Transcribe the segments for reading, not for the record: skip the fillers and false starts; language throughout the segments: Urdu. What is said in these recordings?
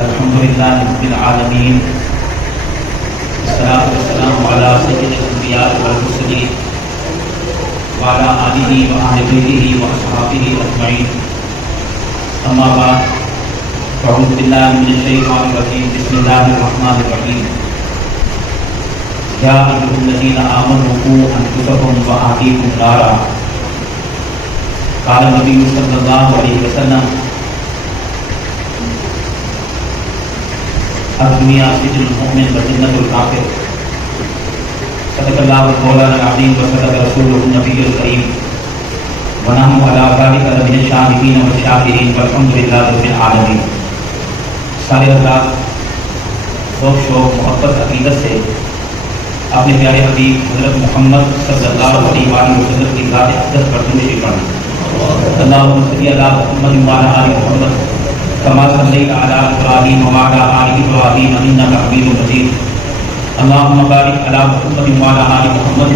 الحمد لله رب العالمين والصلاة والسلام على سيد الأنبياء والمرسلين وعلى آله وأهل بيته وأصحابه أجمعين أما بعد أعوذ بالله من الشيطان الرجيم بسم الله الرحمن الرحيم يا أيها الذين آمنوا قوا أنفسكم وأهليكم نارا قال النبي صلى الله عليه وسلم الدنيا سجن المؤمن وجنة الكافر صدق الله مولانا العظيم وصدق رسوله النبي الكريم ونحن على ذلك لمن الشاهدين والشاكرين والحمد لله رب العالمين. سارے حضرات ذوق شوق محبت عقیدت سے اپنے پیارے حبیب حضرت محمد صلی اللہ علیہ وسلم کی ذات اقدس پر درود پڑھیں. اللهم صل على محمد وعلى آل محمد كما صليت على ابراهيم وعلى آل ابراهيم انك حميد مجيد. اللهم بارك على محمد وعلى آل محمد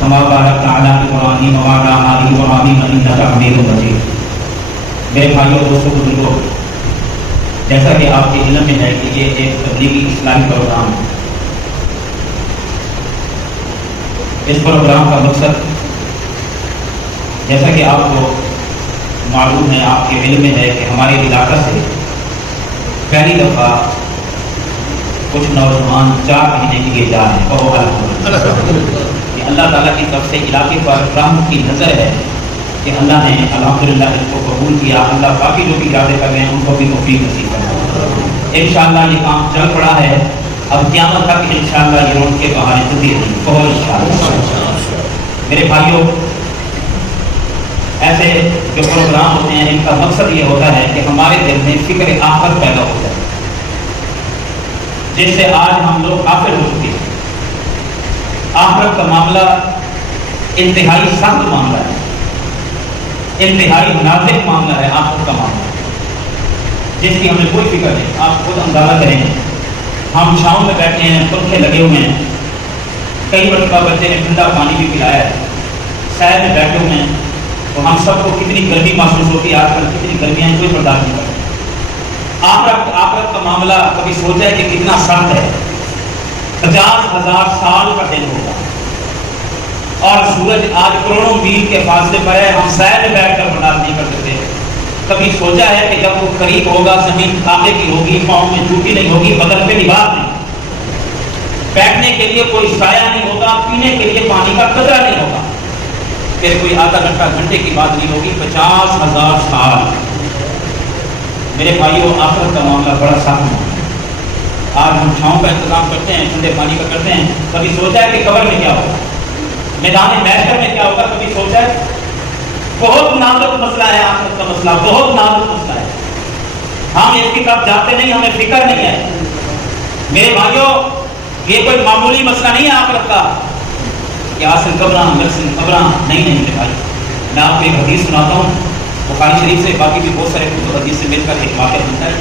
كما باركت على ابراهيم وعلى آل ابراهيم انك حميد مجيد. میرے بھائیوں دوستوں بزرگوں، جیسا کہ آپ کے علم میں ہے کہ یہ ایک تبلیغی اسلامی پروگرام ہے. اس پروگرام کا مقصد جیسا کہ آپ کو معلوم ہے، آپ کے علم میں ہے کہ ہمارے علاقہ سے پہلی دفعہ کچھ نوجوان 4 مہینے کے لیے جا رہے ہیں. اور کہ اللہ تعالیٰ کی طرف سے علاقے پر رحمت کی نظر ہے کہ اللہ نے الحمدللہ اس کو قبول کیا. اللہ باقی جو بھی ارادے کر رہے ہیں ان کو بھی توفیق نصیب کرے. انشاءاللہ یہ کام چل پڑا ہے. اب قیامت تک انشاءاللہ یہ رون کے بہانے جلدی رہیں گے. بہت انشاءاللہ. میرے بھائیوں، ایسے جو پروگرام ہوتے ہیں ان کا مقصد یہ ہوتا ہے کہ ہمارے دل میں فکر آخرت پیدا ہو جائے، جس سے آج ہم لوگ غافل ہو چکے ہیں. آخرت کا معاملہ انتہائی سخت معاملہ ہے، انتہائی نازک معاملہ ہے. آخرت کا معاملہ جس کی ہمیں کوئی فکر نہیں. آپ خود اندازہ کریں، ہم چھاؤں میں بیٹھے ہیں، پنکھے لگے ہوئے ہیں، کئی مرتبہ بچے نے ٹھنڈا پانی بھی پلایا ہے، سائے میں بیٹھے ہوئے ہیں، تو ہم سب کو کتنی گرمی محسوس ہوتی ہے. آج کل کتنی گرمیاں کوئی برداشت نہیں کرتی. آخرت کا معاملہ کبھی سوچا ہے کہ کتنا سخت ہے. 50,000 سال کا دن ہوگا اور سورج آج کروڑوں میل کے فاصلے پر ہے. ہم سائے میں بیٹھ کر برداشت نہیں کر سکتے. کبھی سوچا ہے کہ جب وہ قریب ہوگا، زمین تانبے کی ہوگی، پاؤں میں جوتی نہیں ہوگی، بدن پہ لباس نہیں، بیٹھنے کے لیے کوئی سایہ نہیں ہوگا، پینے کے لیے پانی کا قطرہ نہیں ہوگا، پھر کوئی آدھا گھنٹے کی بات نہیں ہوگی. 50,000 سال. میرے بھائیوں، آخرت کا معاملہ بڑا سخت ہے. آج ہم چھاؤں کا انتظام کرتے ہیں، ٹھنڈے پانی کا کرتے ہیں. کبھی سوچا ہے کہ قبر میں کیا ہوگا، میدان محشر میں کیا ہوگا؟ کبھی سوچا ہے؟ بہت نازک مسئلہ ہے آخرت کا مسئلہ، بہت نازک مسئلہ ہے. ہم اس کی طرف جاتے نہیں، ہمیں فکر نہیں ہے. میرے بھائیوں، یہ کوئی معمولی مسئلہ نہیں ہے آخرت کا. یاسن قبراں یاسن قبراں نہیں میرے بھائی. میں آپ کو ایک حدیث سناتا ہوں، بخاری شریف سے، باقی بھی بہت سارے کتب حدیث سے مل کر ایک واقعہ ملتا ہے.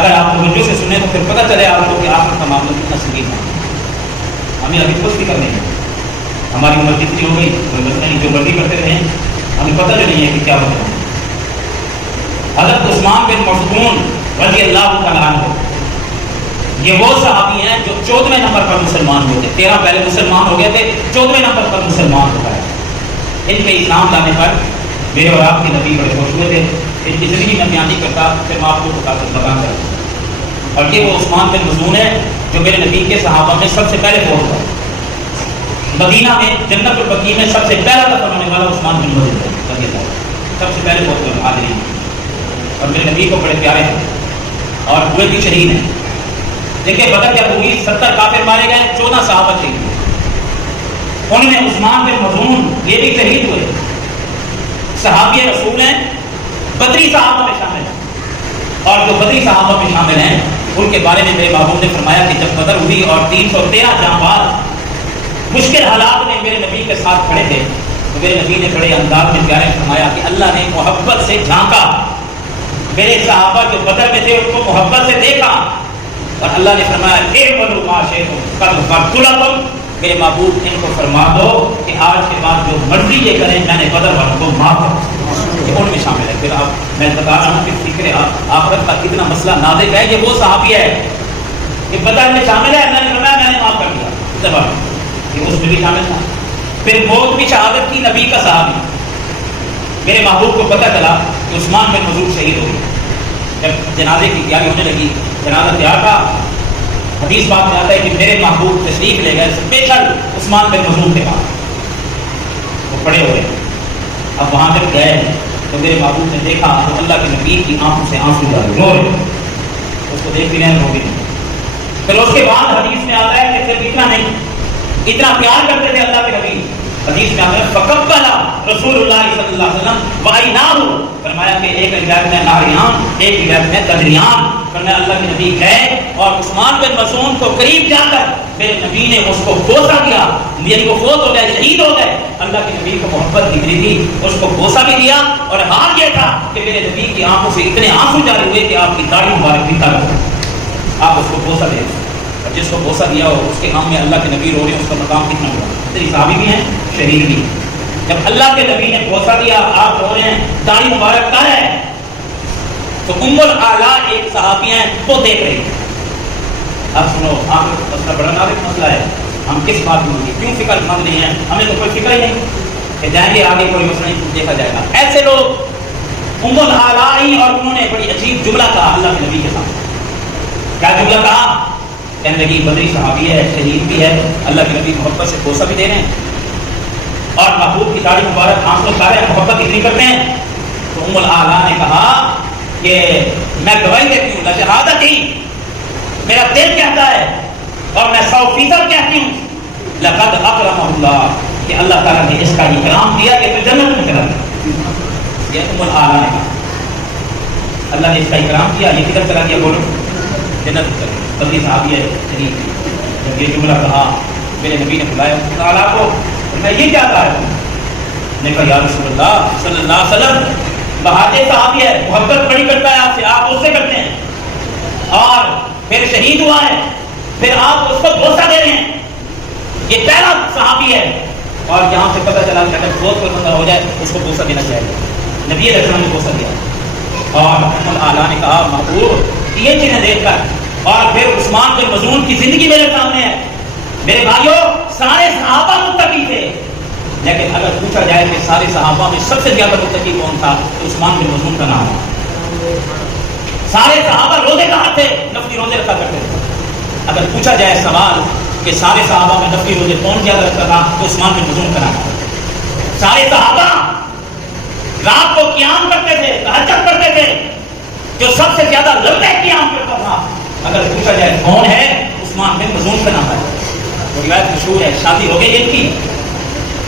اگر آپ توجہ سے سنیں تو پھر پتہ چلے آپ کو کہ آخرت کا معاملہ کتنا سنگین ہے. ہمیں ابھی کچھ فکر نہیں ہے. ہماری عمر جتنی ہو گئی کوئی مسئلہ نہیں، جو مرضی کرتے رہے، ہمیں پتہ جو نہیں ہے کہ کیا ہوتا ہے. حضرت عثمان بن مظعون رضی اللہ تعالیٰ عنہ، یہ وہ صحابی ہیں جو 14ویں نمبر پر مسلمان ہوئے تھے. 13 پہلے مسلمان ہو گئے تھے، 14ویں نمبر پر مسلمان ہو گئے. ان کے اسلام لانے پر میرے اور آپ کے نبی بڑے خوش ہوئے تھے. ان کی زندگی میں بیان نہیں کرتا، پھر میں آپ کو بتا کر. اور یہ وہ عثمان بن مظعون ہے جو میرے نبی کے صحابہ میں سب سے پہلے فوت ہوا. مدینہ میں جنت البقیع میں سب سے پہلا دفن ہونے والا عثمان بن مظعون ہے. سب سے پہلے فوت ہوئے حاضرین، اور میرے نبی کو بڑے پیارے ہیں اور ہوئے بھی شہید ہیں. دیکھیں، بدر جب ہوئی 70 کافر مارے گئے، 14 صحابہ شہید ہوئے. ان میں عثمان بن مظعون یہ بھی شہید ہوئے. صحابی رسول ہیں، بدری صحابہ میں شامل ہیں. اور جو بدری صحابہ میں شامل ہیں ان کے بارے میں میرے محبوب نے فرمایا کہ جب بدر ہوئی اور 313 جانباز مشکل حالات میں میرے نبی کے ساتھ کھڑے تھے، تو میرے نبی نے بڑے انداز میں پیارے فرمایا کہ اللہ نے محبت سے جھانکا. میرے صحابہ جو بدر میں تھے ان کو محبت سے دیکھا اور اللہ نے فرمایا میرے محبوب ان کو فرما دو کہ آج کے بعد جو مرضی یہ کریں، میں نے بدر والوں کو معاف کر. کہ ان میں شامل ہے. پھر آپ میں بتا رہا ہوں کہ فکر آخرت کا کتنا مسئلہ نازک ہے. یہ وہ صحابی ہے کہ بدر میں شامل ہے, اللہ نے فرمایا میں نے معاف کر دیا, یہ اس میں بھی شامل تھا. پھر موت بھی شہادت کی نبی کا صحابی. میرے محبوب کو پتہ چلا کہ عثمان بن مظعون شہید ہو گئے. جب جنازے کی تیاری ہونے لگی, جنازہ تیار تھا, حدیث بات میں آتا ہے کہ میرے محبوب تشریف لے گئے اسپیشل عثمان بن مظعون کے پاس. وہ پڑے ہوئے. اب وہاں جب گئے تو میرے محبوب نے دیکھا تو اللہ کے نبی کی آنکھوں سے آنسو ڈالے, رو رہے. اس کو دیکھ بھی نہیں, رو بھی نہیں. پھر اس کے بعد حدیث میں آتا ہے کہ صرف اتنا نہیں, اتنا پیار کرتے تھے اللہ کے نبی. حدیث میں آتا ہے فقبل رسول اللہ صلی اللہ علیہ وسلم وعیناہ, فرمایا کہ ایک روایت میں ناریان, ایک روایت میں قدریان. فرمایا اللہ کے نبی گئے اور عثمان بن مظعون کو قریب جا کر میرے نبی نے اس کو بوسہ دیا, یعنی وہ فوت ہو گئے, شہید ہو گئے. اللہ کے نبی کو محبت نکلی تھی, اس کو بوسہ بھی دیا. اور حال یہ تھا کہ میرے نبی کی آنکھوں سے اتنے آنسو جاری ہوئے کہ آپ کی داڑھی مبارک بھی تر ہو. آپ اس کو بوسہ دیں, اور جس کو بوسہ دیا ہو اس کے نام میں اللہ کے نبی رو رہے ہیں, اس کا مقام کتنا ہوا. تیری صحابی بھی ہیں, شہید بھی. جب اللہ کے نبی نے بوسہ دیا, آپ رو رہے ہیں, داڑھی مبارک تر ہے, تو ام الاعلیٰ ایک صحابی ہیں, وہ دیکھ رہی ہے. اب سنو, آپ کا مسئلہ بڑا نازک مسئلہ ہے. ہم کس بات میں ہوگی, کیوں فکر مند نہیں ہیں, ہمیں تو کوئی فکر ہی نہیں کہ جائیں گے آگے کوئی مسئلہ نہیں دیکھا جائے گا. ایسے لوگ ام الاعلیٰ ہی, اور انہوں نے بڑی عجیب جملہ کہا اللہ کے نبی کے سامنے. کیا جملہ کہا؟ کہنے لگی بدری صحابی ہے, شہید بھی ہے, اللہ کے نبی محبت سے بوسہ بھی دے رہے ہیں, اور محبوب کی داڑھی مبارک آنسو کھا رہے ہیں, محبت اتنی کرتے ہیں. تو ام الاعلیٰ نے کہا کہ میں گواہی دیتی ہوں, لشہادت ہی, میرا دل کہتا ہے اور میں 100% کہتی ہوں, لقد اکرمہ اللہ, کہ اللہ تعالیٰ نے اس کا اکرام کیا کہ تو جنت میں چلا گیا. یہ ام الاعلیٰ نے کہا, اللہ نے اس کا اکرام کیا, یہ کدھر چلا گیا, بولو جنت میں چلا گیا. بدری صحابی ہے, شریف. جب یہ جملہ کہا میرے نبی نے بلایا ام الاعلیٰ کو, میں یہ کیا کہا ہے, نے کہا یا رسول اللہ صلی اللہ علیہ وسلم, بہادر صحابی ہے, محبت بڑی کرتا ہے آپ سے, آپ اس سے کرتے ہیں, اور پھر شہید ہوا ہے, پھر آپ اس کو بوسہ دے رہے ہیں, یہ پہلا صحابی ہے. اور یہاں سے پتہ چلا کہ اگر بہت کوئی بندہ ہو جائے اس کو بوسہ دینا چاہیے. نبی علیہ السلام نے بوسہ دیا. اور ام الاعلیٰ نے کہا محبوب یہ چیزیں دیکھ کر, اور پھر عثمان بن مظعون کی زندگی میرے سامنے ہے. میرے بھائیوں, سارے صحابہ متقی تھے, لیکن اگر پوچھا جائے کہ سارے صحابہ میں سب سے زیادہ متقی کون تھا, تو عثمان بن مظعون کا نام ہے. سارے صحابہ روزے کہاں تھے, نفلی روزے رکھا کرتے تھے. اگر پوچھا جائے سوال کہ سارے صحابہ میں نفلی روزے کون زیادہ رکھتا تھا, تو عثمان بن مظعون کا نام ہے. سارے صحابہ رات کو قیام کرتے تھے, تہجد کرتے تھے, جو سب سے زیادہ لمبے قیام کرتا تھا, اگر پوچھا جائے کون ہے, عثمان بن مظعون کا نام ہے. وہ روایت مشہور ہے, شادی ہو گئی ان کی,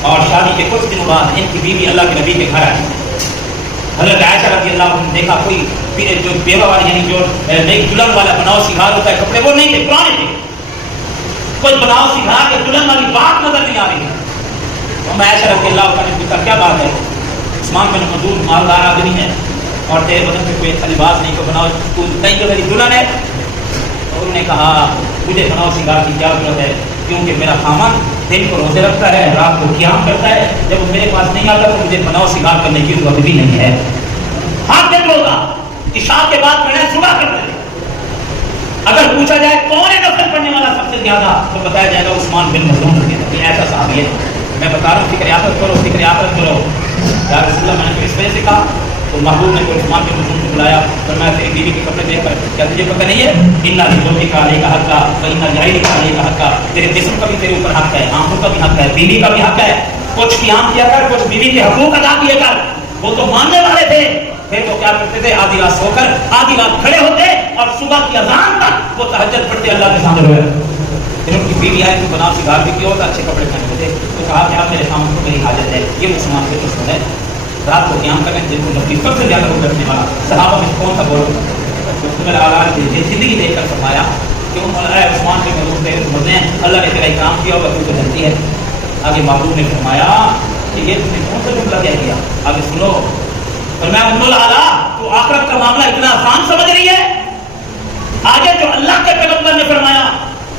اور شادی کے کچھ دنوں بعد ان کی بیوی اللہ کے نبی کے گھر آئی. حضرت عائشہ رضی اللہ عنہ نے دیکھا کوئی جو بیوہ والی, یعنی جو نئی دلہن والا بناؤ سنگھار ہوتا ہے, کپڑے وہ نہیں تھے, پرانے تھے, کوئی بناؤ سنگھار کے دلہن والی بات نظر نہیں آ رہی ہے. تو عائشہ رضی اللہ عنہ نے پوچھا کیا بات ہے, عثمان بن مظعون مالدار آدمی ہے, اور تیرے بدن پہ کوئی اچھا لباس نہیں, کو بناؤ کہیں جو میری دلہن ہے. انہوں نے کہا مجھے بناؤ سنگھار کی کیا ضرورت ہے, کیونکہ میرا خامن دن کو روزے رکھتا ہے, رات کو قیام کرتا ہے, جب وہ میرے پاس نہیں آتا تو مجھے بناؤ سنگھار کرنے کی ضرورت بھی نہیں ہے. ہاتھ دن روزہ عشاء کے بعد پڑھیں, صبح کرتے ہیں. اگر پوچھا جائے کون ہے نفل پڑھنے والا سب سے زیادہ, تو بتایا جائے گا عثمان بن مظعون رضی اللہ عنہ. ایسا صحابی ہے. میں بتا رہا ہوں فکر آخرت کرو, فکر آخرت کرو. یا رسول اللہ, میں نے اس وجہ سے کہا, تو محبوب نے عثمان بن مظعون کو بلایا, اور میں تیری بیوی کے کپڑے دیکھ کر, کیا تجھے پتہ نہیں ہے, اِنَّا لِزَوْجِكَ عَلَيْكَ حَقًّا وَإِنَّ لِعَيْنِكَ عَلَيْكَ حَقًّا, تیرے جسم کا بھی تیرے اوپر حق ہے, آنکھوں کا بھی حق ہے, بیوی کا بھی حق ہے. کچھ قیام کیا کر, کچھ بیوی کے حقوق ادا کیے کر. وہ تو ماننے والے تھے, پھر وہ کیا کرتے تھے, آدھی رات سو کر آدھی رات کھڑے ہوتے, اور صبح کی اذان تک وہ تہجد پڑھتے اللہ کے سامنے روئے. پھر ان کی بیوی آئی تو بناؤ سنگھار بھی کیا ہوتا, اچھے کپڑے پہنے تھے, تو کہا کہ آپ میرے سامنے کو میری حاجت ہے, یہ مسلمان سے دشمن ہے. رات کو قیام کریں, دن کو نفلی, سب سے زیادہ وہ کرنے والا صحابہ میں کون سا بولو. میرا آغاز یہ زندگی دیکھ کر فرمایا کہ عثمان کے مظلوم تیرے مزے ہیں, اللہ نے تیرا اکرام کیا ہوگا, تو جانتی ہے. آگے محبوب نے فرمایا کہ یہ تم نے کون سا جملہ کہہ دیا, آگے سنو. فرمایا ام الاعلیٰ, تو آخرت کا معاملہ اتنا آسان سمجھ رہی ہے. آگے جو اللہ کے پیغمبر نے فرمایا,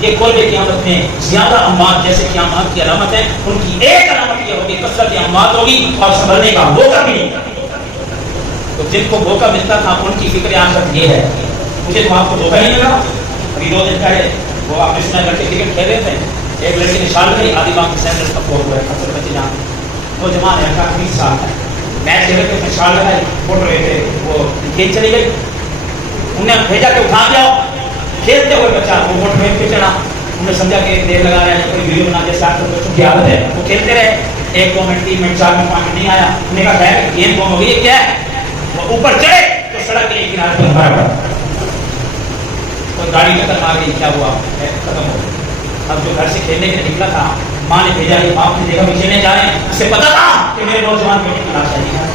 یہ قرب قیامت میں زیادہ اموات جیسے قیامت کی علامت ہے، ان کی ایک علامت یہ ہوگی کثرت اموات ہوگی اور سنبھلنے کا موقع بھی نہیں۔ تو جن کو موقع ملتا تھا ان کی فکر آخرت یہ ہے، مجھے تو آپ کو موقع نہیں ملا۔ ابھی 2 دن پہلے وہ آپ نے سنا لڑکے کرکٹ کھیل رہے تھے، ایک لڑکی نے شال کری، آدھی باغ کے سینٹر کا فور ہوا ہے، 70 بچے جان نوجوان ہے، 20 سال کا میچ کھیل کے اس شال لگائی، فوٹ رہے تھے، وہ گیند چلی گئی، انہوں نے بھیجا کہ اٹھا کے آؤ، کھیلتے ہوئے بچہ وہ فوٹ میں پہ چڑھا، انہوں نے سمجھا کہ دیر لگا رہا ہے کوئی ویڈیو بنا کے ساتھ بچوں کی عادت ہے، وہ کھیلتے رہے، 1 2 منٹ 3 منٹ 4 منٹ 5 منٹ نہیں آیا، انہوں نے کہا ہے گیم گم ہو گئی ہے، کیا ہے؟ وہ اوپر چڑھے تو سڑک کے ایک کنارے پر مارا پڑا، کوئی گاڑی ٹکر مار گئی، کیا ہوا؟ ختم ہو گیا۔ اب جو گھر سے کھیلنے کے لیے نکلا تھا، ماں نے بھیجا کہ باپ نے دیکھا وہ کھیلنے جا رہے ہیں، اسے پتا تھا کہ میرے نوجوان بیٹے کی لاش ہے۔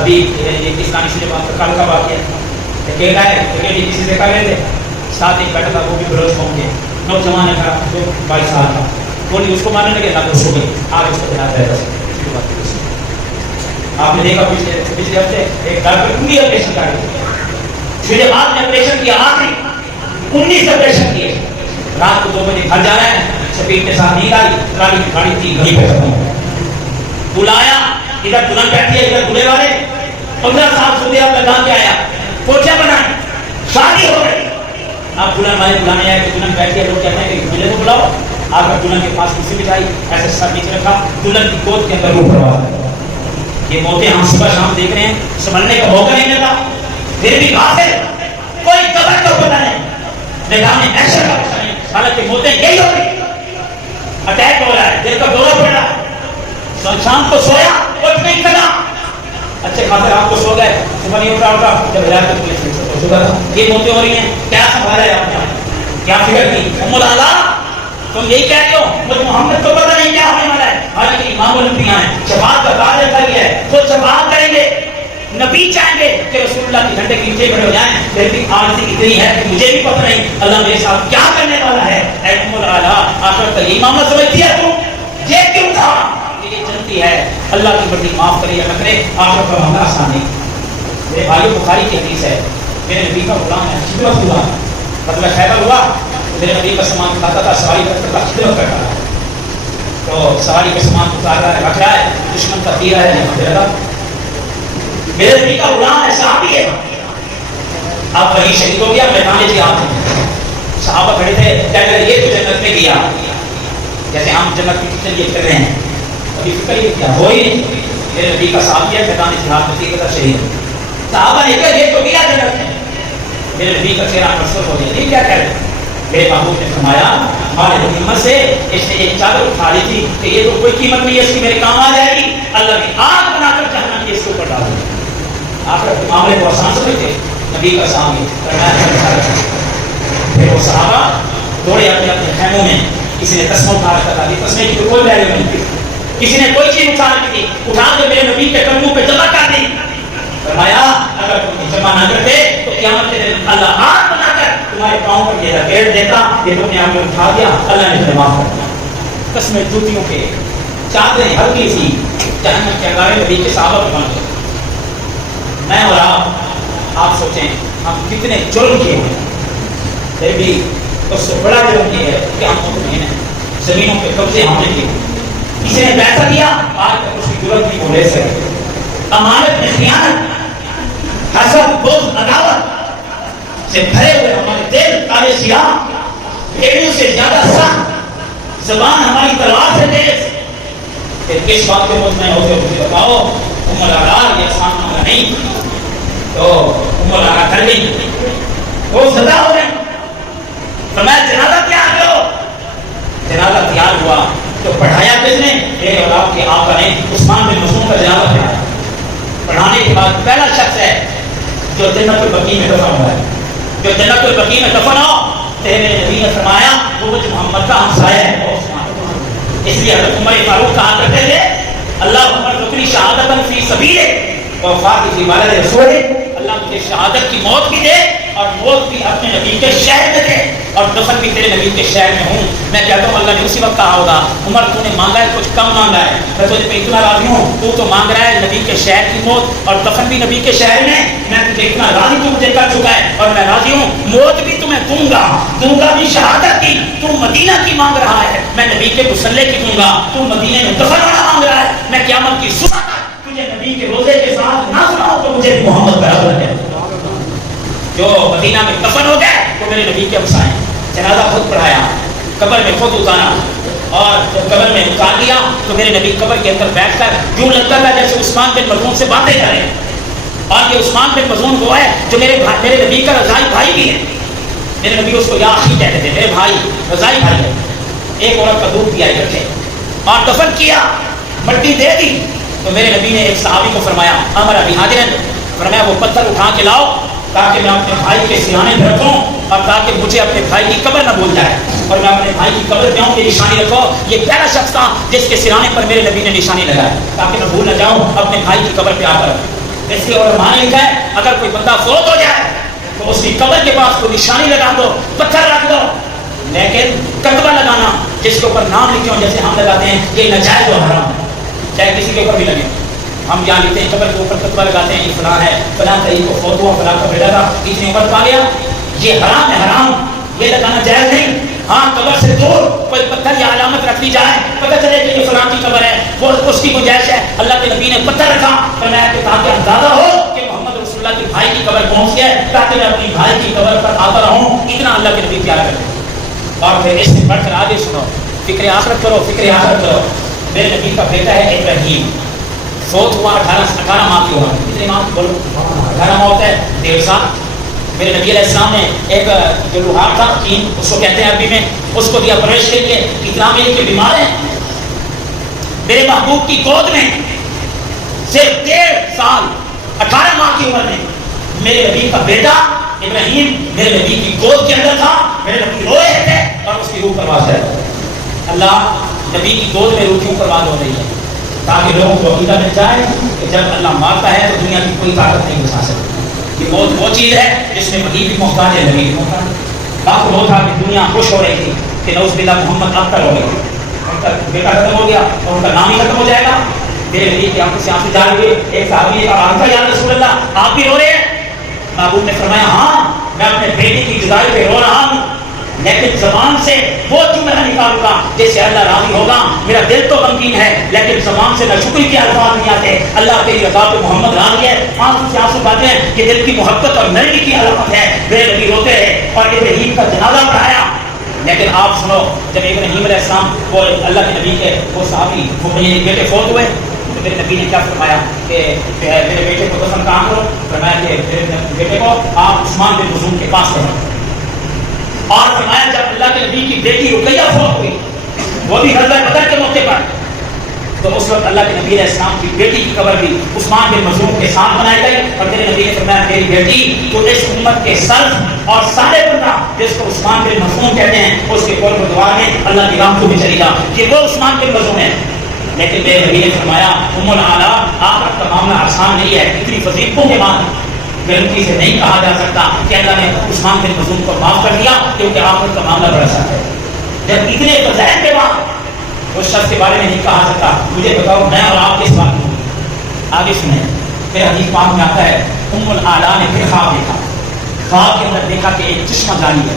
ابھی یہ کسانی سے بات کل کا واقعہ ہے، کہتا ہے کہ کسی سے کر رہے تھے، ساتھ ایک بیٹا تھا وہ بھی بلوچ قوم کے نوجوان ہے، جو 22 سال کا، بولی اس کو مارنے لگے نہ دوست ہو گئی، آج اس کو بنا رہے تھے۔ آپ نے دیکھا پچھلے ہفتے ایک ڈاکٹر 19 آپریشن کر رہے، پھر بعد میں آپریشن کیا، آخری 19 آپریشن کیے، رات کو 2 بجے گھر جا رہے ہیں، شفیق کے ساتھ نیند آئی، گاڑی تھی گھڑی پہ ختم ہو، بلایا، ادھر دلہن بیٹھی ہے، ادھر دلہے والے، 15 سال سعودی عرب میں گاں کے آیا، پوچھا بنائیں، شادی ہو گئی، آپ دلہن والے بلانے آئے کہ دلہن بیٹھی ہے، لوگ کہتے ہیں کہ مجھے کو بلاؤ، آ کر دلہن کے پاس کرسی بچھائی، ایسے سر نیچے رکھا، دلہن کی گود کے اندر روح پرواز۔ یہ موتیں ہم صبح شام دیکھ رہے ہیں، سنبھلنے کا موقع نہیں ملتا، پھر بھی غافل، کوئی قبر کا پتہ نہیں، میدان ایکشن کا پتہ نہیں، حالانکہ موتیں یہی ہو رہی، اٹیک ہو رہا ہے، دل کا دورہ پڑ رہا ہے، شام کو سویا اٹھ نہیں سکا، اچھے خاصے آپ کو سو گئے، صبح نہیں اٹھا، جب ہلاک تو صبح یہ موتیں ہو رہی ہیں، کیا سنبھالا ہے آپ نے، کیا فکر کی؟ ام العلا تم یہی کہتے ہو مجھے محمد کو پتہ نہیں کیا ہونے والا ہے، حالانکہ امام الانبیاء ہیں، شفاعت کا قادر کر گیا ہے، خود شفاعت کریں گے، نبی چاہیں گے کہ رسول اللہ کے جھنڈے کے نیچے کھڑے ہو جائیں، پھر بھی عاجزی اتنی ہے کہ مجھے بھی پتہ نہیں اللہ میرے ساتھ کیا کرنے والا ہے۔ اے ام العلا آخر تک امامت سمجھتی ہے تم، یہ کیوں تھا؟ یہ جنتی ہے، اللہ کی بڑی معاف کرے یا نہ کرے، آخر کا معاملہ آسان نہیں۔ میرے بھائیو بخاری کی حدیث ہے، میرے نبی کا غلام ہے، خدمت ہوا، مطلب خیبر ہوا، میرے نبی کا سامان کھاتا تھا، سواری کرتا تھا، خدمت کرتا تھا، تو سواری کا سامان اتار رہا ہے، رکھ رہا ہے، دشمن کا تیر ہے یہاں پہ لگا، میرے نبی کا غلام ہے، صحابی ہے، اب وہی شہید ہو گیا، میدان جہاد میں صحابہ کھڑے تھے، کہتے ہیں یہ تو جنت میں گیا، جیسے ہم جنت کی چلیے کر رہے ہیں، ابھی فکر یہ کیا ہو ہی نہیں، میرے نبی کا صحابی ہے، میدان جہاد میں تیر کا شہید، صحابہ نے کہا یہ تو گیا جنت میں، میرے نبی کا چہرہ مشرف ہو گیا، یہ کیا کہہ رہے ہیں؟ میرے محبوب نے فرمایا مالک ہمت سے اس نے ایک چادر اٹھا لی تھی کہ یہ تو کوئی قیمت نہیں ہے، اس کی میرے کام آ جائے گی، اللہ نے آگ بنا کر جہنم کی اس کے اوپر ڈال دی۔ آپ معاملے کو آسان سمجھتے نبی کا سامنے پھر وہ صحابہ دوڑے اپنے اپنے خیموں میں، کسی نے تسمہ اٹھا رکھا تھا، تسمے کی کوئی ویلیو نہیں تھی، کسی نے کوئی چیز اٹھا رکھی تھی، اٹھا کے میرے نبی کے قدموں پہ جمع کر دی، فرمایا اگر تم جمع نہ کرتے تو قیامت کے دن اللہ آگ بنا کر تمہارے پاؤں پر یہ لپیٹ دیتا، یہ تم نے آپ نے اٹھا دیا، اللہ نے تمہیں معاف کر دیا۔ قسمیں جوتیوں کے چادریں ہلکی سی جہنم کے انگارے نبی کے صحابہ بن گئے۔ میں اور آپ سوچیں ہم کتنے جرم کیے ہیں، پھر بھی اس سے بڑا جرم یہ ہے کہ ہم مطمئن ہیں، زمینوں پہ قبضے ہم نے کیے، کسی نے پیسہ دیا آج تک اس کی ضرورت نہیں بولے سے، امانت میں خیانت، حسد، بغض، عداوت سے بھرے ہوئے ہمارے دل کالے سیاہ، بھیڑیوں سے زیادہ سخت، زبان ہماری تلوار سے تیز، پھر کس بات کو مطمئن ہوتے ہو مجھے بتاؤ؟ ام العلا یہ آسان معاملہ نہیں، تو ام العلا کر گئی، وہ سزا ہو گئی، فرمایا جنازہ تیار کرو، جنازہ تیار ہوا تو پڑھایا کس نے؟ میرے اور آپ کے آقا نے عثمان بن مظعون کا جنازہ پڑھایا، پڑھانے کے بعد پہلا شخص ہے جو جنت البقیع میں دفن ہوا ہے، جو جنت البقیع میں دفن ہو، تیرے نبی نے فرمایا وہ مجھ محمد کا ہمسایہ ہے، اس لیے حضرت عمر فاروق کہا کرتے تھے اللہ عمر رکنی شہادت فی سبیلہ وفات فی بلد رسول، اللہ مجھے شہادت کی موت بھی دے اور موت بھی بھی اپنے نبی کے شہر میں تھے اور دفن بھی تیرے نبی کے شہر میں ہوں. میں کہتا ہوں اللہ نے اسی وقت کہا ہوگا عمر تو نے مانگا ہے کچھ کم مانگا ہے, میں تجھے پہ اتنا راضی ہوں, تو مانگ رہا ہے نبی کے شہر کی موت اور دفن بھی نبی کے شہر میں تجھے اتنا راضی تو مجھے کر چکا ہے اور میں راضی ہوں, موت بھی تمہیں دوں گا بھی شہادت کی. تو مدینہ کی مانگ رہا ہے, میں نبی کے مصلی کی دوں گا. تو مدینے میں دفن ہونا مانگ رہا ہے, میں قیامت کی صبح تجھے نبی کے روزے کے ساتھ نہ سناؤں تو مجھے محمد برابر ہے. جو مدینہ میں دفن ہو گئے وہ میرے نبی کے ہمسائے, جنازہ خود پڑھایا, قبر میں خود اتارا, اور جب قبر میں اتار دیا تو میرے نبی قبر کے اندر بیٹھ کر یوں لگتا تھا جیسے عثمان بن مظعون سے باتیں کریں. اور یہ عثمان بن مظعون وہ ہے جو میرے نبی کا رضائی بھائی بھی ہے. میرے نبی اس کو یا اخی کہتے تھے, میرے بھائی رضائی بھائی ہے. ایک عورت کا دودھ پیا اکٹھے اور دفن کیا, مٹی دے دی تو میرے نبی نے ایک صحابی کو فرمایا امر ابی حاضرن, فرمایا وہ پتھر اٹھا کے لاؤ تاکہ میں اپنے بھائی کے سرانے پہ رکھوں اور تاکہ مجھے اپنے بھائی کی قبر نہ بھول جائے, اور میں اپنے بھائی کی قبر پہ ہوں کہ نشانی رکھو. یہ پہلا شخص تھا جس کے سرانے پر میرے نبی نے نشانی لگائی تاکہ میں بھول نہ جاؤں اپنے بھائی کی قبر پہ آ کر. اس لیے علماء نے لکھا ہے اگر کوئی بندہ فوت ہو جائے تو اس کی قبر کے پاس کوئی نشانی لگا دو, پتھر رکھ دو, لیکن کتبہ لگانا جس کے اوپر نام لکھے ہوں جیسے ہم لگاتے ہیں یہ ناجائز و حرام ہے, چاہے کسی کے اوپر بھی لگے. ہم یہاں لکھتے ہیں قبر کے اوپر کتبہ لگاتے ہیں یہ فلاں ہے, فلاں تاریخ کو فوت ہوا, فلاں کا بیٹا تھا, اتنی عمر پا لیا, یہ حرام ہے, حرام, یہ لگانا جائز نہیں. ہاں قبر سے دور کوئی پتھر یا علامت رکھ لی جائے, پتہ چلے کہ یہ فلاں کی قبر ہے, وہ اس کی گنجائش ہے. اللہ کے نبی نے پتھر رکھا فرمایا کہ تاکہ اندازہ ہو کہ محمد رسول اللہ کے بھائی کی قبر پہنچ گیا ہے, تاکہ میں اپنی بھائی کی قبر پر آتا رہوں. اتنا اللہ کے نبی پیار کرتے. اور پھر اس سے بڑھ کر آگے سنو, فکر آخرت کرو, فکر آخرت کرو. میرے نبی کا بیٹا ہے ابراہیم, فوت ہوا 18 ماہ کی عمر. کتنے ماہ بولو, 18 ماہ ہوتا ہے 1.5 سال. میرے نبی علیہ السلام نے ایک جو لوہار تھا تین, اس کو کہتے ہیں عربی میں, اس کو دیا پرورش کے لیے. اتنا میرے کے بیمار ہیں, میرے محبوب کی گود میں صرف 1.5 سال 18 ماہ کی عمر میں میرے نبی کا بیٹا ابراہیم میرے نبی کی گود کے اندر تھا. میرے نبی روئے تھے اور اس کی روح پرواز ہے. اللہ نبی کی گود میں روح کیوں پرواز ہو رہی ہے؟ تاکہ لوگوں کو عقیدہ مل جائے کہ جب اللہ مارتا ہے تو دنیا کی کوئی طاقت نہیں بچا سکتی. یہ موت وہ چیز ہے جس میں وحی بھی محتاج ہے, نبی بھی محتاج. باقی وہ تھا کہ دنیا خوش ہو رہی تھی کہ نعوذ باللہ محمد ابتر ہو گئی, ان کا بیٹا ختم ہو گیا اور ان کا نام ہی ختم ہو جائے گا. میرے نبی کی آنکھوں سے آنسو جاری ہوئے. ایک صحابی نے کہا یا رسول اللہ آپ بھی رو رہے ہیں؟ محبوب نے فرمایا ہاں میں اپنے بیٹے کی جدائی پہ رو رہا ہوں, لیکن زبان سے وہ جملہ نکالوں گا جس سے اللہ راضی ہوگا. میرا دل تو غمگین ہے لیکن زبان سے نہ شکر کے الفاظ نہیں آتے. اللہ تیری رضا پہ محمد راضی ہے, آنکھوں سے آنسو بہتے ہیں. یہ دل کی محبت اور نرمی کی علامت ہے. میرے نبی روتے ہیں اور ابراہیم کا جنازہ پڑھایا. لیکن آپ سنو, جب ابراہیم علیہ السلام وہ اللہ کے نبی کے وہ صحابی وہ بیٹے فوت ہوئے تو میرے نبی نے کیا فرمایا کہ میرے بیٹے کو دفن کہاں کرو؟ فرمایا کہ میرے بیٹے کو آپ عثمان بن مظعون کے پاس کرو. اور فرمایا جب اللہ کے نبی کی بیٹی رقیہ فوت ہوئی, وہ بھی غزوہ بدر کے موقع پر, تو اس وقت اللہ کے نبی علیہ السلام کی بیٹی کی قبر بھی عثمان بن مظعون کے ساتھ بنائی گئی. اور میرے نبی نے فرمایا میری بیٹی تو اس امت کے سرف اور سارے بندہ جس کو عثمان بن مظعون کہتے ہیں اس کے قول و دعا میں اللہ کی راہ کو بھی چلی جا, یہ وہ عثمان بن مظعون ہے. لیکن میرے نبی نے فرمایا ام العالیٰ آخرت کا معاملہ آسان نہیں ہے. اتنی فضیلتوں کے بعد گرنٹی سے نہیں کہا جا سکتا کہ اللہ نے عثمان بن مظعون کو معاف کر دیا کیونکہ آخرت کا معاملہ بڑا سخت ہے. جب اتنے فضائل کے بعد اس شخص کے بارے میں نہیں کہا سکتا, مجھے بتاؤ میں اور آپ کس بات میں. آگے سنیں, پھر حدیث پاک میں آتا ہے ام العالیٰ نے پھر خواب دیکھا. خواب کے اندر دیکھا کہ ایک چشمہ جاری ہے,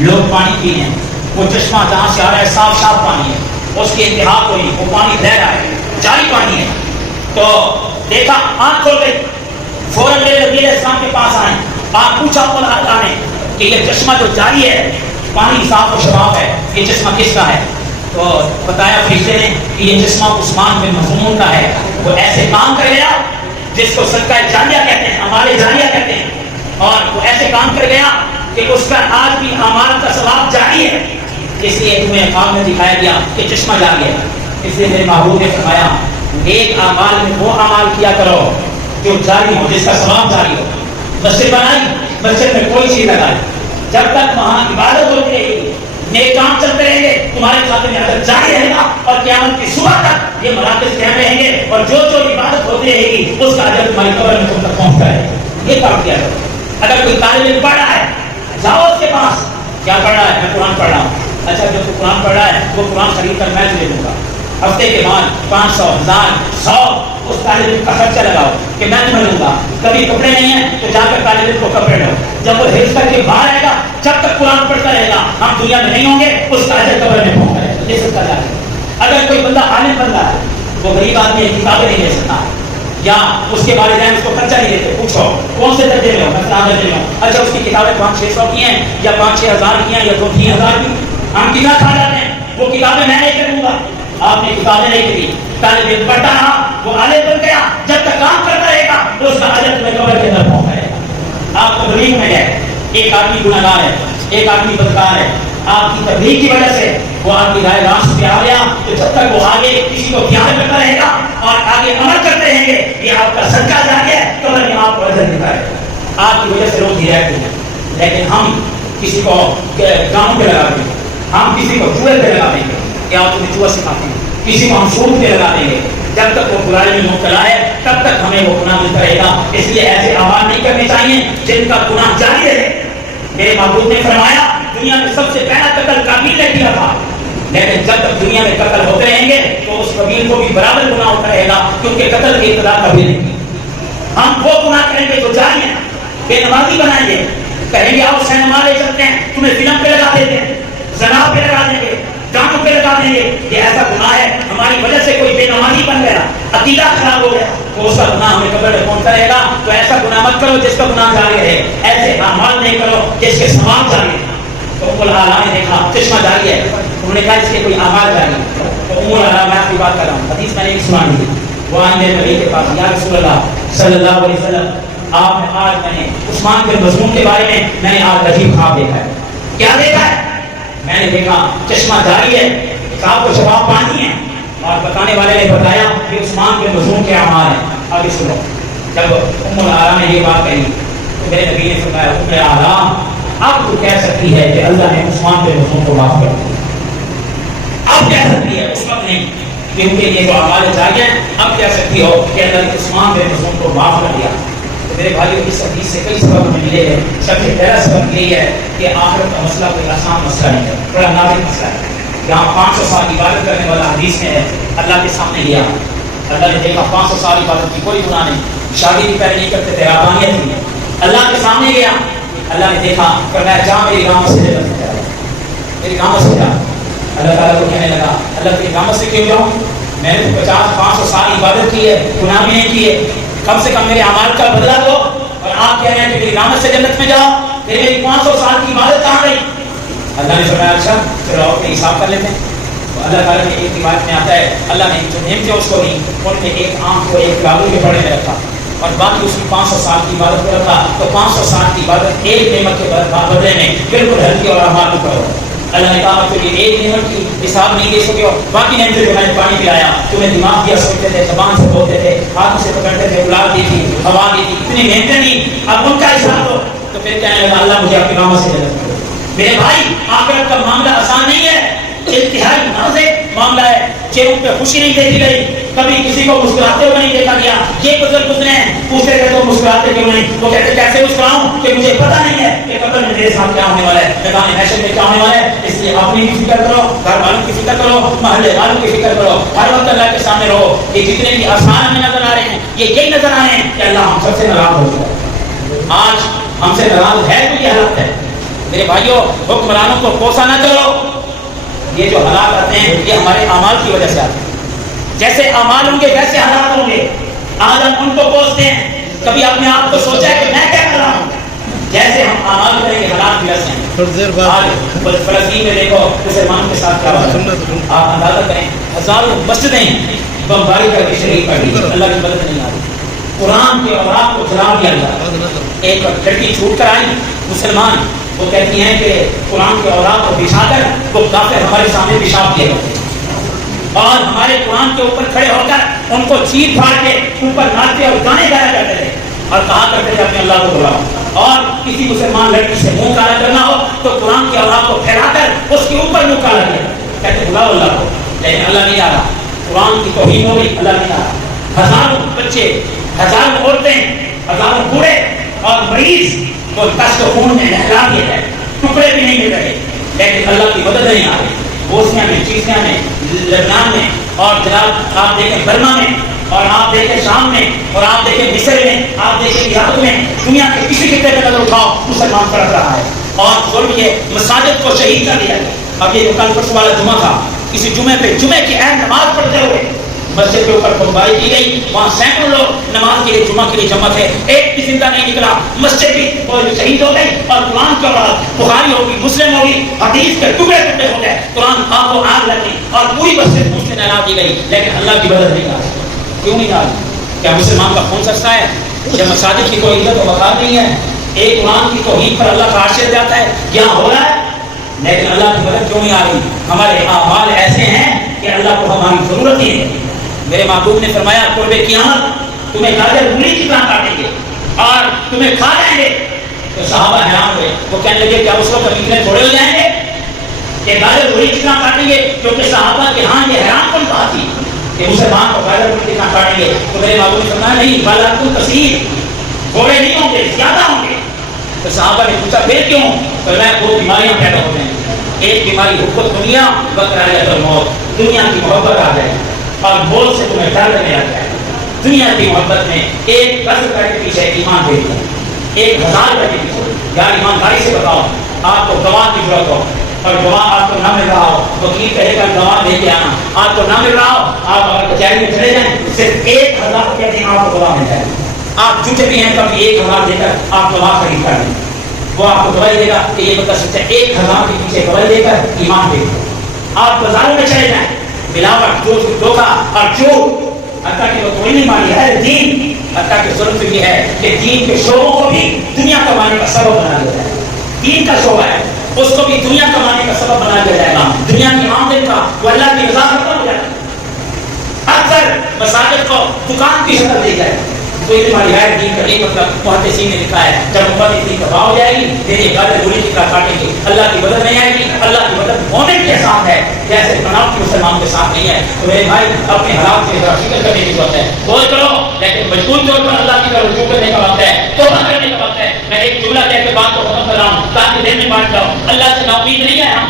لوگ پانی پی رہے ہیں. وہ چشمہ جہاں سے آ رہا ہے صاف صاف پانی ہے, اس کی انتہا کوئی, وہ پانی بہ رہا ہے, جاری پانی ہے. تو دیکھا, آنکھ کھول گئی, فوراً میرے نبی علیہ السلام کے پاس آئے. آپ پوچھا اللہ نے کہ یہ چشمہ جو جاری ہے پانی صاف و شفاف ہے, یہ چشمہ کس کا ہے؟ تو بتایا فرشتے نے کہ یہ چشمہ عثمان بن مظعون کا ہے. وہ ایسے کام کر گیا جس کو صدقہ جاریہ کہتے ہیں, اعمال جاریہ کہتے ہیں, اور وہ ایسے کام کر گیا کہ اس کا آج بھی اعمال کا ثواب جاری ہے. اس لیے تمہیں خواب میں دکھایا گیا کہ چشمہ جاری ہے. اس لیے میرے محبوب نے فرمایا نیک اعمال میں وہ اعمال کیا کرو جو جاری ہو, جس کا ثواب جاری ہو. مسجد بنائی, مسجد میں کوئی چیز لگائی, جب تک وہاں عبادت ہوتی رہے گی, نیک کام چلتے رہیں گے, تمہارے کھاتے میں اجر جاری رہے گا, اور قیامت کی صبح تک یہ مراکز قائم رہیں گے, اور جو جو عبادت ہوتی رہے گی اس کا اجر تمہاری قبر میں تم تک پہنچتا رہے گا. یہ کام کیا کرو. اگر کوئی طالب علم پڑھ رہا ہے, کیا پڑھ رہا ہے؟ میں قرآن پڑھ رہا ہوں. اچھا جب تو قرآن پڑھ رہا ہے وہ قرآن خرید کر میں تجھے دوں گا. ہفتے کے بعد 500 1000 100 اس طالب علم کا خرچہ لگاؤ کہ میں تمہیں دوں گا. کبھی کپڑے نہیں ہیں تو جا کر طالب علم کو کپڑے دو. جب وہ حفظ کر کے باہر آئے گا جب تک قرآن پڑھتا رہے گا ہم دنیا میں نہیں ہوں گے. اس کا اجر قبر میں پہنچ کرے گا. یہ سب کا جائے. اگر کوئی بندہ عالم بندہ ہے وہ غریب آدمی ہے کتابیں نہیں لے سکتا یا اس کے والدین اس کو خرچہ نہیں دیتے, پوچھو کون سے درجے میں ہو؟ میں فلاں درجے میں ہوں. اچھا اس کی کتابیں 500-600 کی ہیں یا 5-6 ہزار کی ہیں یا 2-3 ہزار کی, ہم کتنا کھا جاتے ہیں. وہ کتابیں میں نہیں کروں گا. آپ نے کتابیں نہیں کی, طالب علم پڑھتا رہا, وہ عالم بن گیا, جب تک کام کرتا رہے گا تو اس کا اجر تمہیں قبر کے اندر پہنچ جائے گا. آپ تبلیغ میں گئے, ایک آدمی گنہگار ہے, ایک آدمی بدکار ہے, آپ کی تبلیغ کی وجہ سے وہ آدمی رائے راست پہ آ گیا, تو جب تک وہ آگے کسی کو دھیان کرتا رہے گا اور آگے عمل کرتے رہیں گے یہ آپ کا صدقہ جاریہ ہے, قبر میں آپ کو اجر ملتا رہے گا. آپ کی وجہ سے لوگ ہی رہتے ہیں, لیکن ہم کسی کو گاؤں پہ لگا دیں گے, ہم کسی کو جوئے پہ لگا دیں گے کہ آپ تمہیں جوا سکھاتے ہیں, کسی کو ہم سود پہ لگا دیں گے. جب تک وہ برائی میں مبتلا ہے تب تک ہمیں وہ گناہ ملتا رہے گا. اس لیے ایسے اعمال نہیں کرنے چاہیے جن کا گناہ جاری رہے. میرے معبود نے فرمایا دنیا میں سب سے پہلا قتل قابیل نے کیا تھا, لیکن جب تک دنیا میں قتل ہوتے رہیں گے تو اس قبیل کو بھی برابر گناہ ہوتا رہے گا, کیونکہ قتل کی ابتدا قبیل نے کی. ہم وہ گناہ کریں گے جو جاری ہیں, بے نمازی بنائیں گے, کہیں گے آؤ سینما لے چلتے ہیں, تمہیں فلم پہ لگا دیتے ہیں, زنا پہ لگا دیں گے, جانوں پہ لگا دیں گے. یہ ایسا گناہ ہے ہماری وجہ سے کوئی بے نمازی بن گیا, عقیدہ خراب ہو گیا, تو اس کا گناہ ہمیں قبر میں پہنچتا رہے گا. تو ایسا گناہ مت کرو جس کا گناہ جاری رہے, ایسے اعمال نہیں کرو جس کے ثواب جاری رہے. تو ام العلا نے دیکھا چشمہ جاری ہے, انہوں نے کہا اس کے کوئی اعمال جاری ہے. تو ام العلا, میں آپ کی بات کر رہا ہوں, حدیث میں نے ایک سنانی ہے, وہ آئے میرے نبی کے پاس, یا رسول اللہ صلی اللہ علیہ وسلم آپ نے آج میں نے عثمان بن مظعون کے بارے میں نے آج عجیب خواب دیکھا ہے. کیا دیکھا ہے؟ میں نے دیکھا چشمہ جاری ہے, صاحب کو شفاف پانی ہے, اور بتانے والے نے بتایا کہ عثمان بن مظعون کے اعمال ہیں. ابھی سنو, جب ام العلا نے یہ بات کہی تو میرے نبی نے فرمایا ام العلا اب تو کہہ سکتی ہے کہ اللہ نے عثمان بن مظعون کو معاف کر دیا. اب کہہ سکتی ہے, اس وقت نہیں, کیونکہ یہ جو اعمال جاری ہیں اب کہہ سکتی ہو کہ اللہ نے عثمان بن مظعون کو معاف کر دیا. میرے بھائیو اس حدیث سے کئی سبق ہمیں ملے ہیں. سب سے پہلا سبق یہی ہے کہ آخرت کا مسئلہ کوئی آسان مسئلہ نہیں ہے, بڑا نازک مسئلہ ہے. یہاں 500 سال عبادت کرنے والا حدیث میں ہے, اللہ کے سامنے گیا, اللہ نے دیکھا 500 سال عبادت کی کوئی گناہ نہیں, شادی بھی پہلے نہیں کرتے تھے, رابانیت تھی. اللہ کے سامنے گیا, اللہ نے دیکھا, فرمایا جا میری گاؤں سے جنت میں جا, میری گاؤں سے جا. اللہ تعالیٰ کو کہنے لگا اللہ تیری گاؤں سے کیوں جاؤں, میں نے 50-500 سال عبادت کی ہے, گناہ بھی نہیں کیے, کم سے کم میرے اعمال کا بدلہ دو, اور آپ کہہ رہے ہیں کہ میری رحمت سے جنت میں جاؤ, میری 500 سال کی عبادت کہاں گئی؟ اللہ نے فرمایا اچھا چلو آپ کے حساب کر لیتے ہیں. تو اللہ تعالیٰ نے ایک روایت میں آتا ہے اللہ نے جو نعمتیں اس کو دی ان میں ایک آنکھ کو ایک گاگل کے بڑے میں رکھا اور باقی اس کی 500 سال کی عبادت کو رکھا. تو 500 سال کی عبادت ایک نعمت کے بدلے میں بالکل ہلکی اور اعمال کو کرو. اللہ نے کہا کہ ایک نعمت کی حساب نہیں دے سکے ہو, باقی نعمتیں جو میں نے پانی پلایا, تمہیں دماغ دیا, سوچتے تھے, زبان سے بولتے تھے, ہاتھوں سے پکڑتے تھے, اولاد دی تھی, ہوا دی تھی, اتنی نعمتیں دی, اب ان کا حساب دو. تو پھر کہنے لگا اللہ مجھے اپنی رحمت سے جنت کرو. میرے بھائی آخرت کا معاملہ آسان نہیں ہے, انتہائی نازک معاملہ ہے. چہروں پہ خوشی نہیں دیکھی گئی, کبھی کسی کو مسکراتے ہوئے نہیں دیکھا گیا. یہ بزرگ گزرے ہیں, پوچھے گئے تو مسکراتے کیوں نہیں, وہ کہتے کیسے مسکراؤں کہ مجھے پتا نہیں ہے کہ قبر میں میرے ساتھ کیا ہونے والا ہے, میدان محشر میں کیا ہونے والا ہے. اس لیے اپنی کی فکر کرو, گھر والوں کی فکر کرو, محلے والوں کی فکر کرو, ہر وقت اللہ کے سامنے رہو. یہ جتنے بھی آسان ہمیں نظر آ رہے ہیں یہ یہی نظر آ رہے ہیں کہ اللہ ہم سب سے ناراض ہو چکا ہے. آج ہم سے ناراض ہے تو یہ حالت ہے. میرے بھائیوں حکمرانوں کو کوسا نہ کرو, یہ جو حالات آتے ہیں یہ ہمارے اعمال کی وجہ سے آتے ہیں. جیسے اعمال ہوں گے ویسے حالات ہوں گے. آج ہم ان کو کوستے ہیں, کبھی اپنے آپ کو سوچا ہے کہ میں کیا کر رہا ہوں, جیسے ہم اعمال کریں گے حالات بھی ویسے ہیں. آج فلسطین میں دیکھو مسلمانوں کے ساتھ کیا ہوا ہے, آپ اندازہ کریں, ہزاروں مسجدیں بمباری کر کے شہید کر دی, اللہ کی مدد نہیں آ رہی. قرآن کے اوراق کو جلا دیا گیا. ایک لڑکی چھوٹ کر آئی مسلمان, وہ کہتی ہیں کہ قرآن کے اوراق کو بچھا کر وہ کافر ہمارے سامنے پیشاب کیے ہوتے اور ہمارے قرآن کے اوپر کھڑے ہو کر ان کو چیٹ پھاڑ کے اوپر ناچتے اور گانے گایا کرتے تھے اور کہا کرتے تھے اپنے اللہ کو بلاؤ. اور کسی مسلمان لڑکی سے منہ کالا کرنا ہو تو قرآن کے اوراق کو پھیلا کر اس کے اوپر منہ کالا کیا, کہتے بلاؤ اللہ کو, لیکن اللہ نہیں آ رہا. قرآن کی توہین ہو گئی, اللہ نہیں آ رہا. ہزاروں بچے, ہزاروں عورتیں, ہزاروں بوڑھے اور مریض وہ دست خون میں نہلا دیے گئے, ٹکڑے بھی نہیں مل رہے، لیکن اللہ کی مدد نہیں آ رہی۔ بوسنیا میں، چیسنیا میں، لبنان میں، اور جناب آپ دیکھیں برما میں، اور آپ دیکھیں شام میں، اور آپ دیکھیں مصر میں، آپ دیکھیں عراق میں، دنیا کے کسی خطے میں نظر اٹھاؤ مسلمان پڑھ رہا ہے، اور ظلم یہ مساجد کو شہید کر دیا گیا۔ اب یہ کل پرسوں والا جمعہ تھا، کسی جمعے پہ جمعے کی اہم نماز پڑھتے ہوئے مسجد کے اوپر خطبائی کی گئی، وہاں سینکڑوں لوگ نماز کے لیے جمعہ کے لیے جمع تھے، ایک بھی زندہ نہیں نکلا، مسجد بھی شہید ہو گئی، اور قرآن کا بخاری ہوگی، مسلم ہوگی، حدیث کے ٹکڑے ٹکڑے ہو گئے، قرآن آپ کو آگ لگ گئی اور پوری مسجد مجھ سے نہلا دی گئی، لیکن اللہ کی مدد نہیں آ رہی۔ کیوں نہیں آ رہی؟ کیا مسلمان کا خون سستا ہے؟ کیا مساجد کی کوئی عزت و وقار نہیں ہے؟ ایک قرآن کی توحید پر اللہ کا عرش جاتا ہے، کیا ہو رہا ہے؟ لیکن اللہ کی مدد کیوں نہیں آ رہی؟ ہمارے اعمال ایسے ہیں کہ اللہ کو ہماری ضرورت ہی ہے۔ میرے محبوب نے فرمایا قرب قیامت تمہیں گاجر مولی کی طرح کاٹیں گے اور تمہیں کھا جائیں گے۔ تو صحابہ حیران ہوئے، وہ کہنے لگے کیا اس وقت اتنے تھوڑے ہو جائیں گے کہ گاجر مولی کی طرح کاٹیں گے؟ کیونکہ صحابہ کے ہاں یہ حیران کن بات تھی کہ مسلمان کو گاجر مولی کی طرح کاٹیں گے۔ تو میرے محبوب نے فرمایا نہیں، بلکہ کثیر، تھوڑے نہیں ہوں گے، زیادہ ہوں گے۔ تو صحابہ نے پوچھا پھر کیوں؟ فرمایا دو بیماریاں پیدا ہو جائیں گی، ایک بیماری حب دنیا وکراہیت الموت، دنیا کی محبت آ جائے اور موت سے تمہیں ڈر لگنے لگ جائے۔ دنیا کی محبت میں ایک 10 روپے کے پیچھے ایمان دے دیا، 1000 روپے کے پیچھے۔ یار ایمانداری سے بتاؤ، آپ کو گواہ کی ضرورت ہو اور گواہ آپ کو نہ مل رہا ہو، وکیل کہے گا گواہ لے کے آنا، آپ کو نہ مل رہا ہو، آپ اگر کچہری میں چلے جائیں صرف 1000 روپے دیں آپ کو گواہ مل جائے۔ آپ جھوٹے بھی ہیں کبھی 1000 دے کر آپ گواہ خرید کر لیں، وہ آپ کو گواہی دے گا کہ یہ بتا سکتا ہے 1000 کے پیچھے گواہی دے کر ایمان دے دو۔ آپ بازاروں میں چلے جائیں، ملاوٹ، دھوکہ اور جھوٹ، حتیٰ کہ وہ کوئی نہیں مانی ہے دین، حتیٰ کہ ظلم یہ ہے کہ دین کے شعبوں کو بھی دنیا کمانے کا سبب بنا دیا جائے۔ دین کا شعبہ ہے، اس کو بھی دنیا کمانے کا سبب بنا دیا جائے گا، دنیا کی آمدن کا، وہ اللہ کی رضا ختم ہو جائے گا۔ اکثر مساجد کو دکان کی شکل دی جائے، تو یہ ہماری غیر دین کا ایک مطلب محدثین نے لکھا ہے، جب امت اتنی تباہ ہو جائے گی پھر یہ گاجر مولی کی طرح کاٹیں گے، اللہ کی مدد نہیں آئے گی۔ اللہ کی مدد مومن کے ساتھ ہے جیسے منافق مسلمان کے ساتھ نہیں ہے۔ تو میرے بھائی اپنے حالات سے فکر کرنے کی ضرورت ہے، بول کرو لیکن مجبور طور پر اللہ کی طرف رجوع کرنے کا وقت ہے، توبہ کرنے کا وقت ہے۔ میں ایک جملہ کہہ کے بات کو ختم کر رہا ہوں تاکہ دل میں بات جاؤ، اللہ سے نا امید نہیں ہے ہم،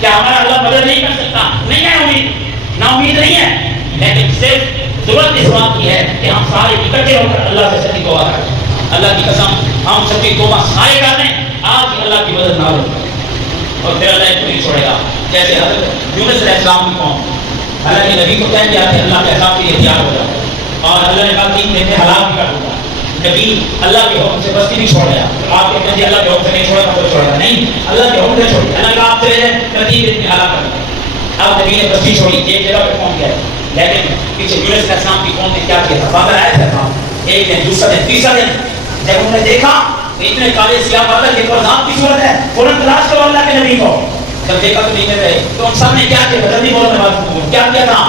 کیا ہمارا اللہ مدد نہیں کر سکتا؟ نہیں ہے امید، نا امید نہیں ہے، لیکن صرف ضرورت اس بات کی ہے کہ ہم سارے اکٹھے ہو کر اللہ سے سچی توبہ کریں۔ اللہ کی قسم ہم سچی توبہ سارے کر رہے ہیں، آج ہی اللہ کی مدد نہ ہو اور پھر اللہ کو نہیں چھوڑے گا۔ جیسے حضرت یونس علیہ السلام کی قوم، اللہ کے نبی کو کہہ دیا کہ اللہ کے عذاب کے لیے تیار ہو جاؤ، اور اللہ نے کہا 3 دن میں ہلاک بھی کر دوں گا۔ نبی اللہ کے حکم سے بستی نہیں چھوڑ گیا۔ آپ کہتے ہیں اللہ کے حکم سے نہیں چھوڑا تو چھوڑے گا نہیں، اللہ کے حکم سے چھوڑی، اللہ کا آپ سے 3 دن میں ہلاک کر دوں۔ اب نبی نے بستی چھوڑی، ایک جگہ پہ پہنچ گیا، لیکن پیچھے یونس علیہ السلام کی قوم نے کیا کیا تھا؟ بادل آیا تھا، ایک دن، دوسرا دن، تیسرا دن، جب انہوں نے دیکھا کہ اتنے کالے سیاہ بادل کے عذاب کی صورت ہے، فوراً تلاش کرو اللہ کے نبی کو۔ جب دیکھا تو نہیں مل رہے تو ان سب نے کیا کیا؟ بدل نہیں بولنے والے کیا کیا تھا؟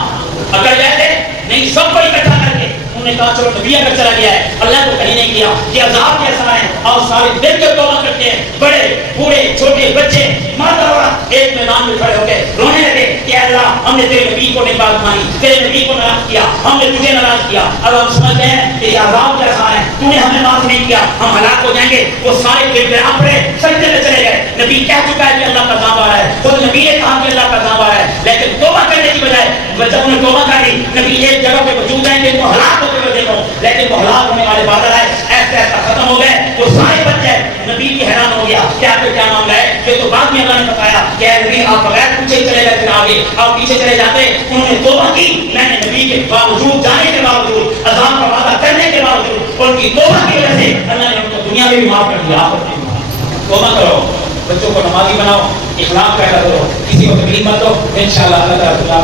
پکڑ گئے تھے نہیں، سب کو اکٹھا کر کے انہوں نے کہا چلو نبی اگر چلا گیا ہے، اللہ کو کہیں نہیں کیا کہ عذاب کیسا ہے، اور سارے دل کے توبہ کرتے ہیں، بڑے بوڑھے چھوٹے بچے ماتا عورت ایک میدان میں کھڑے ہو کے رونے لگے کہ اللہ ہم نے تیرے نبی کو نہیں بات مانی، تیرے نبی کو ناراض کیا، ہم نے تجھے ناراض کیا، اب ہم سمجھتے ہیں کہ یہ عذاب کیسا ہے، تو نے ہمیں معاف نہیں کیا، ہم ہلاک ہو جائیں گے۔ وہ سارے گڑگڑا پڑے، سجدے میں چلے گئے۔ نبی کہہ چکا ہے کہ اللہ کا عذاب آ رہا ہے، خود نبی نے کہا کہ اللہ کا عذاب آ رہا ہے، لیکن توبہ کرنے کی بجائے جب انہوں نے توبہ کر لی، نبی ایک جگہ پہ موجود ہیں کہ ان کو ہلاک ہوتے ہوئے دیکھو، لیکن وہ ہلاک ہونے والے بادل آئے، ایسا ایسا ختم ہو گئے، وہ سارے بچ گئے۔ نبی کی حیران ہو گیا کہ آپ کو کیا معاملہ ہے؟ یہ تو بعد میں اللہ نے بتایا کہ اے نبی آپ بغیر پیچھے چلے گئے، پھر آگے آپ پیچھے چلے جاتے۔ انہوں نے توبہ کی، میں نے نبی کے باوجود، جانے کے باوجود، عذاب کا وعدہ کرنے کے باوجود، ان کی توبہ کی وجہ سے اللہ نے ان کو دنیا میں بھی معاف کر دیا۔ آپ توبہ کرو، بچوں کو نمازی بناؤ، اخلاق پیدا کرو، کسی کو تکلیف مت دو، انشاءاللہ اللہ تعالیٰ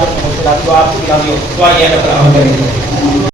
آپ کو آپ کی راضی ہو، تو آئیے اللہ تعالیٰ کریں گے۔